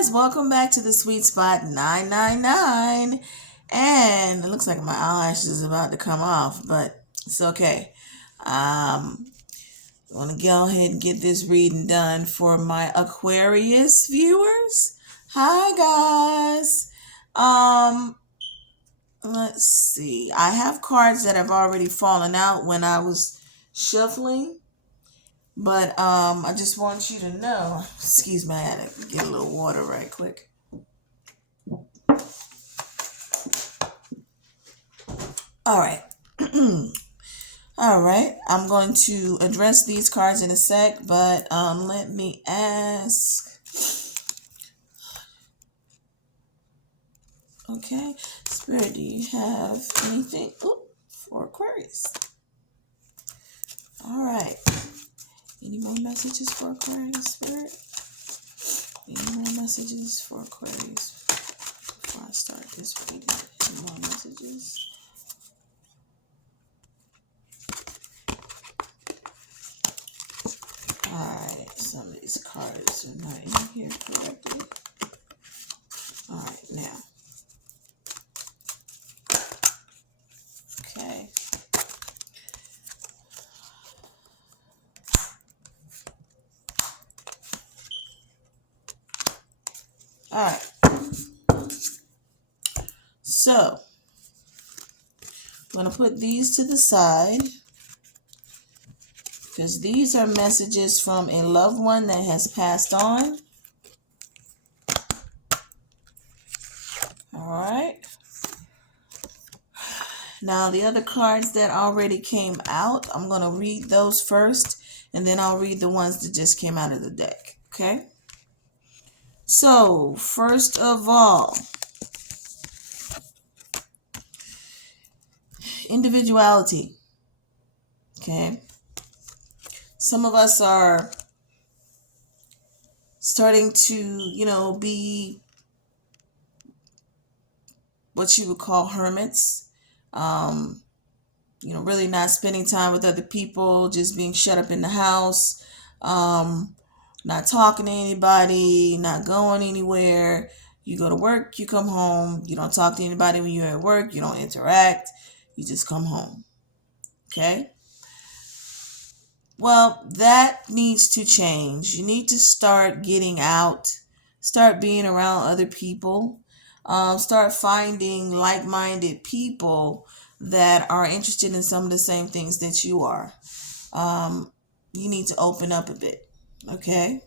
guys, welcome back to the Sweet Spot 999. And it looks like my eyelashes is about to come off, but it's okay. I'm going to go ahead and get this reading done for my Aquarius viewers. Hi guys. Let's see. I have cards that have already fallen out when I was shuffling. But I just want you to know, excuse me, I had to get a little water right quick. All right. All right. I'm going to address these cards in a sec, but let me ask. Okay. Spirit, do you have anything for Aquarius? All right. Any more messages for Aquarius, Spirit? Any more messages for Aquarius before I start this reading? Any more messages? Alright, some of these cards are not in here correctly. Alright, now. Okay. Alright. So, I'm going to put these to the side, because these are messages from a loved one that has passed on. Alright. Now, the other cards that already came out, I'm going to read those first, and then I'll read the ones that just came out of the deck. Okay? So, first of all, individuality. Okay? Some of us are starting to, be what you would call hermits. Really not spending time with other people, just being shut up in the house, not talking to anybody, not going anywhere. You go to work, you come home, you don't talk to anybody when you're at work, you don't interact, you just come home. Okay? Well, that needs to change. You need to start getting out, start being around other people, start finding like-minded people that are interested in some of the same things that you are. You need to open up a bit, okay?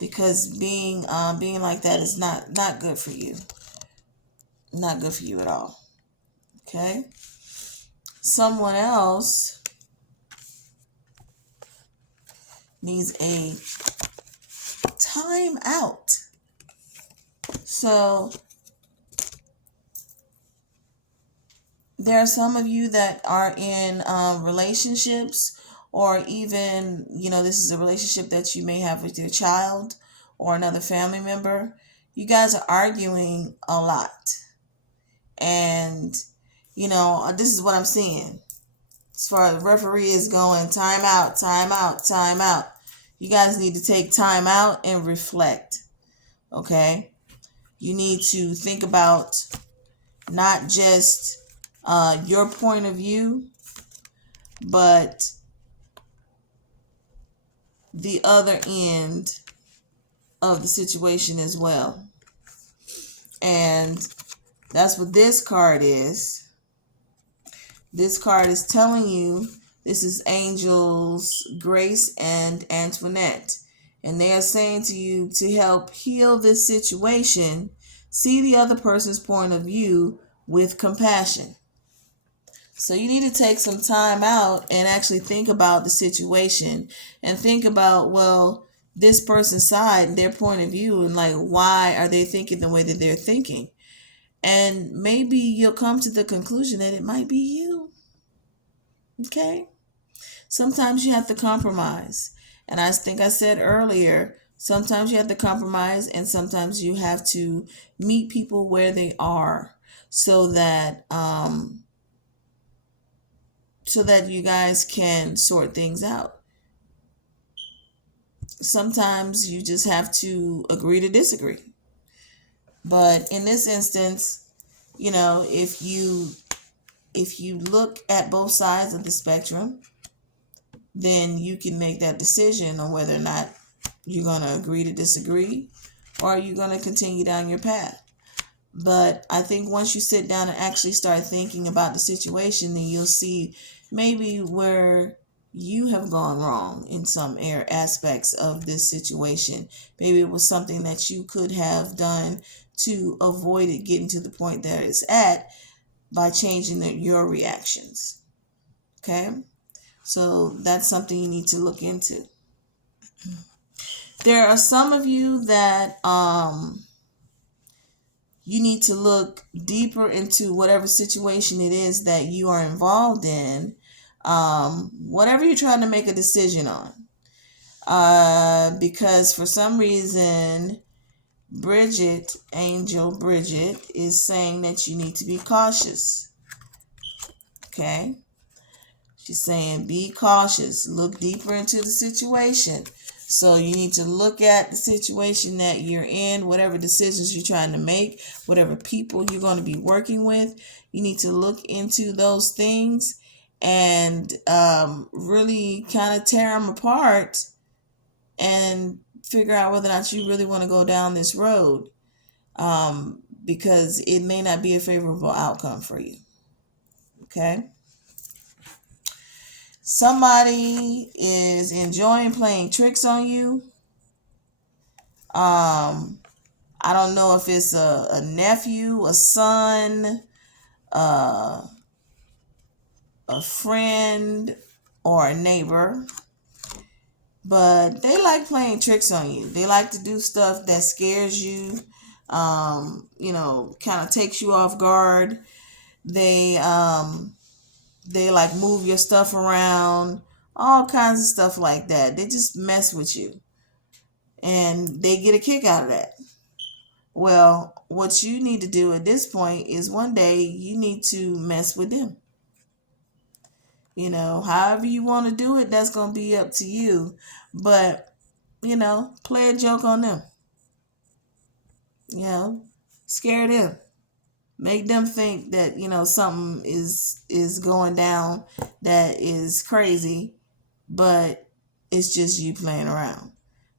Because being like that is not good for you. Not good for you at all. Okay? Someone else needs a time out. So there are some of you that are in relationships, or even, this is a relationship that you may have with your child or another family member. You guys are arguing a lot. And, this is what I'm seeing. As far as the referee is going, time out, time out, time out. You guys need to take time out and reflect. Okay? You need to think about not just your point of view, but the other end of the situation as well. And that's what this card is. This card is telling you, this is Angels Grace and Antoinette. And they are saying to you to help heal this situation, see the other person's point of view with compassion. So you need to take some time out and actually think about the situation and think about, well, this person's side, their point of view, and like, why are they thinking the way that they're thinking? And maybe you'll come to the conclusion that it might be you. Okay? Sometimes you have to compromise. And I think I said earlier, sometimes you have to compromise, and sometimes you have to meet people where they are so that you guys can sort things out. sometimes you just have to agree to disagree. But in this instance, you know, if you look at both sides of the spectrum, then you can make that decision on whether or not you're going to agree to disagree, or you're going to continue down your path. But I think once you sit down and actually start thinking about the situation, then you'll see maybe where you have gone wrong in some aspects of this situation. Maybe it was something that you could have done to avoid it getting to the point that it's at by changing your reactions. Okay? So that's something you need to look into. There are some of you that you need to look deeper into whatever situation it is that you are involved in, whatever you're trying to make a decision on. Because for some reason, Bridget, Angel Bridget, is saying that you need to be cautious. Okay? She's saying be cautious. Look deeper into the situation. So you need to look at the situation that you're in, whatever decisions you're trying to make, whatever people you're going to be working with. You need to look into those things and really kind of tear them apart and figure out whether or not you really want to go down this road, because it may not be a favorable outcome for you. Okay? Somebody is enjoying playing tricks on you. I don't know if it's a nephew, a son, a friend, or a neighbor. But they like playing tricks on you. They like to do stuff that scares you, kind of takes you off guard. They like move your stuff around, all kinds of stuff like that. They just mess with you, and they get a kick out of that. Well, what you need to do at this point is one day you need to mess with them. However you want to do it, that's going to be up to you. But, play a joke on them. Scare them. Make them think that, something is going down that is crazy, but it's just you playing around.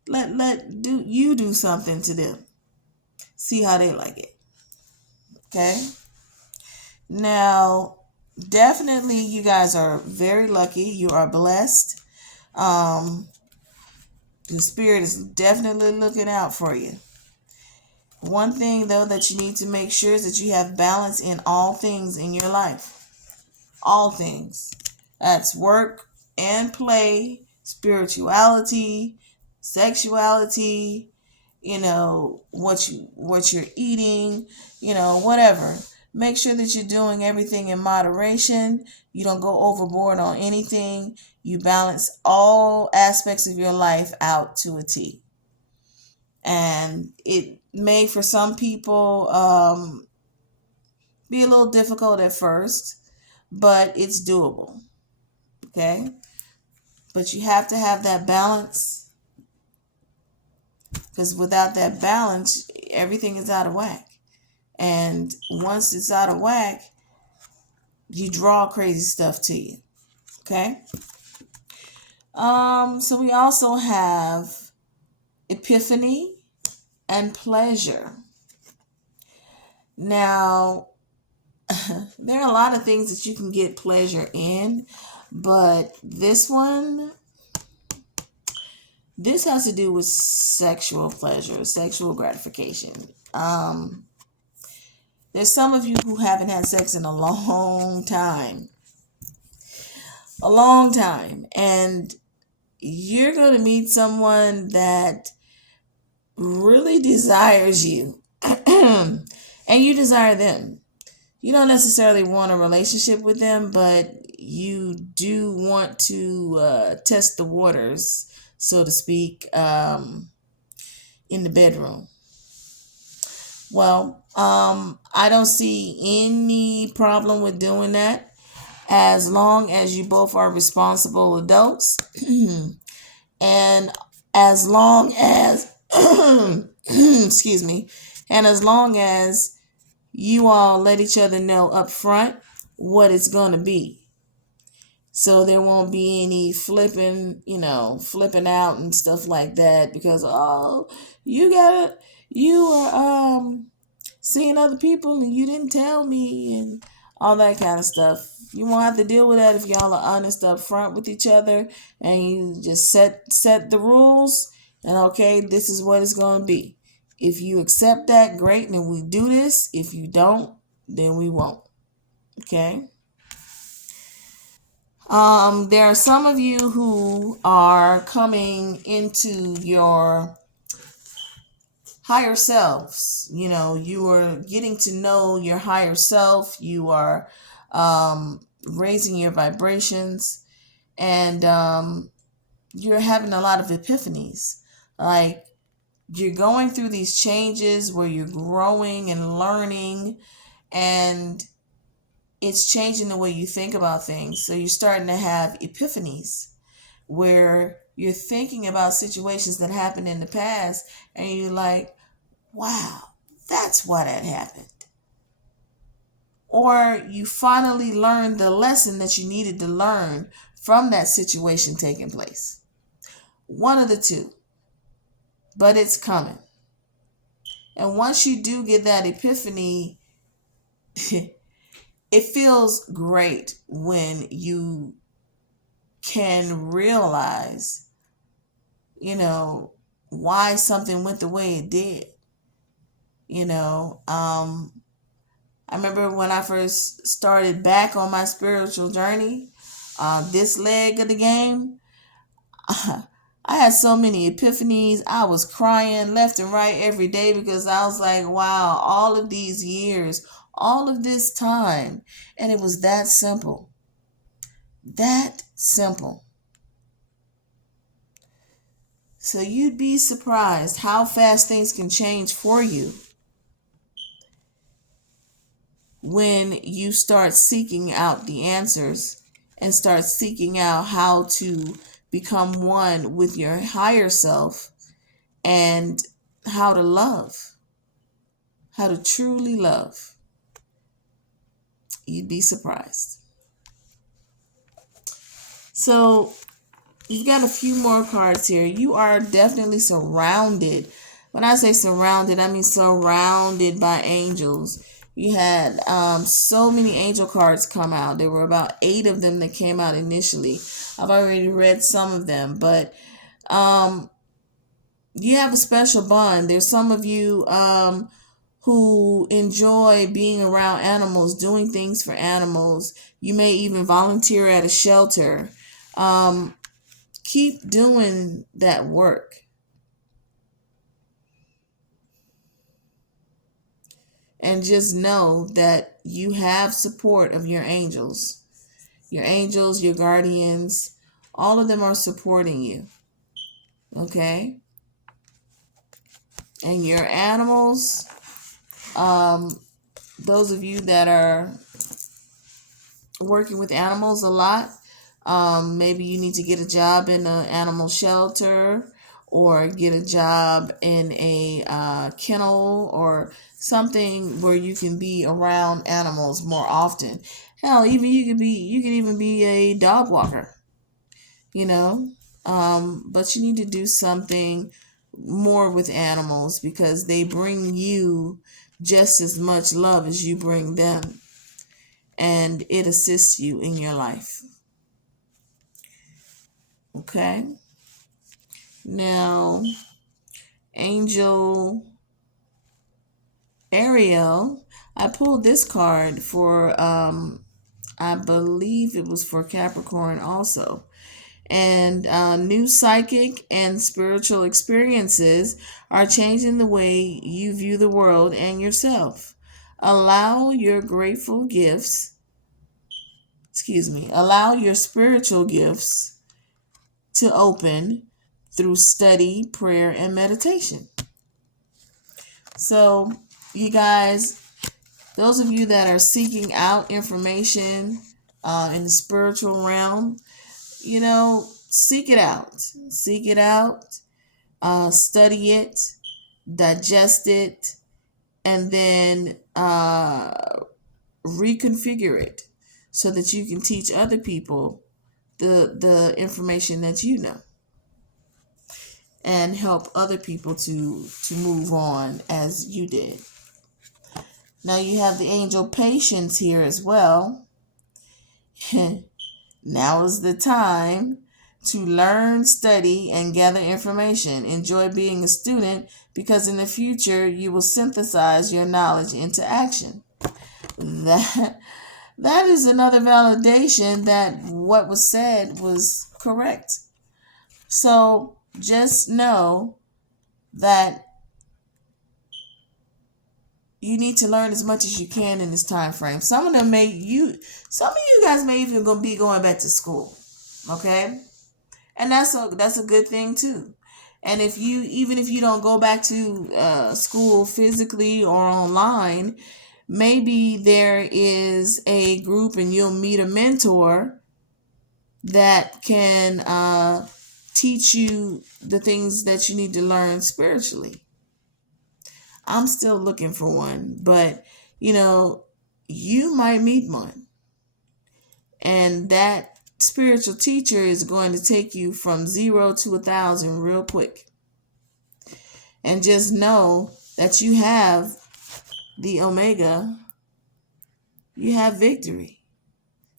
You do something to them. See how they like it. Okay? Now, definitely you guys are very lucky. You are blessed. The Spirit is definitely looking out for you. One thing, though, that you need to make sure is that you have balance in all things in your life. All things. That's work and play, spirituality, sexuality, what you're eating, whatever. Make sure that you're doing everything in moderation. You don't go overboard on anything. You balance all aspects of your life out to a T. And it may, for some people, be a little difficult at first, but it's doable. Okay? But you have to have that balance, because without that balance, everything is out of whack. And once it's out of whack, you draw crazy stuff to you. Okay? So we also have Epiphany and pleasure. Now, there are a lot of things that you can get pleasure in, but this has to do with sexual pleasure, sexual gratification. There's some of you who haven't had sex in a long time. A long time. And you're going to meet someone that really desires you. And you desire them. You don't necessarily want a relationship with them, but you do want to test the waters, so to speak, in the bedroom. Well, I don't see any problem with doing that, as long as you both are responsible adults and as long as, excuse me, and as long as you all let each other know up front what it's going to be. So there won't be any flipping out and stuff like that because, oh, you are seeing other people and you didn't tell me and all that kind of stuff. You won't have to deal with that if y'all are honest up front with each other and you just set the rules and okay, this is what it's going to be. If you accept that, great, and we do this. If you don't, then we won't. Okay? There are some of you who are coming into your higher selves. You are getting to know your higher self. You are raising your vibrations, and you're having a lot of epiphanies. Like, you're going through these changes where you're growing and learning, and it's changing the way you think about things. So you're starting to have epiphanies where you're thinking about situations that happened in the past and you're like, wow, that's why that happened. Or you finally learned the lesson that you needed to learn from that situation taking place. One of the two. But it's coming. And once you do get that epiphany, it feels great when you can realize, why something went the way it did. I remember when I first started back on my spiritual journey, this leg of the game, I had so many epiphanies. I was crying left and right every day because I was like, wow, all of these years, all of this time, and it was that simple. That simple. So you'd be surprised how fast things can change for you when you start seeking out the answers and start seeking out how to become one with your higher self and how to love, how to truly love. You'd be surprised. So you've got a few more cards here. You are definitely surrounded. When I say surrounded, I mean surrounded by angels. You had so many angel cards come out. There were about 8 of them that came out initially. I've already read some of them, but you have a special bond. There's some of you who enjoy being around animals, doing things for animals. You may even volunteer at a shelter. Keep doing that work. And just know that you have support of your angels. Your angels, your guardians, all of them are supporting you. Okay? And your animals, those of you that are working with animals a lot, maybe you need to get a job in an animal shelter or get a job in a kennel or something where you can be around animals more often. Hell, even you could even be a dog walker, but you need to do something more with animals because they bring you just as much love as you bring them, and it assists you in your life. Okay? Now, Angel Ariel, I pulled this card for, I believe it was for Capricorn also. And new psychic and spiritual experiences are changing the way you view the world and yourself. Allow your spiritual gifts to open through study, prayer, and meditation. So, you guys, those of you that are seeking out information in the spiritual realm, seek it out. Seek it out. study it, digest it, and then reconfigure it so that you can teach other people the information that you know, and help other people to move on as you did. Now you have the angel Patience here as well. Now is the time to learn, study, and gather information. Enjoy being a student, because in the future you will synthesize your knowledge into action. That is another validation that what was said was correct. So just know that you need to learn as much as you can in this time frame. Some of you guys may even be going back to school. Okay? And that's a good thing too. And even if you don't go back to school physically or online, maybe there is a group and you'll meet a mentor that can teach you the things that you need to learn spiritually. I'm still looking for one, but you might meet one. And that spiritual teacher is going to take you from 0 to 1,000 real quick. And just know that you have the Omega. You have victory.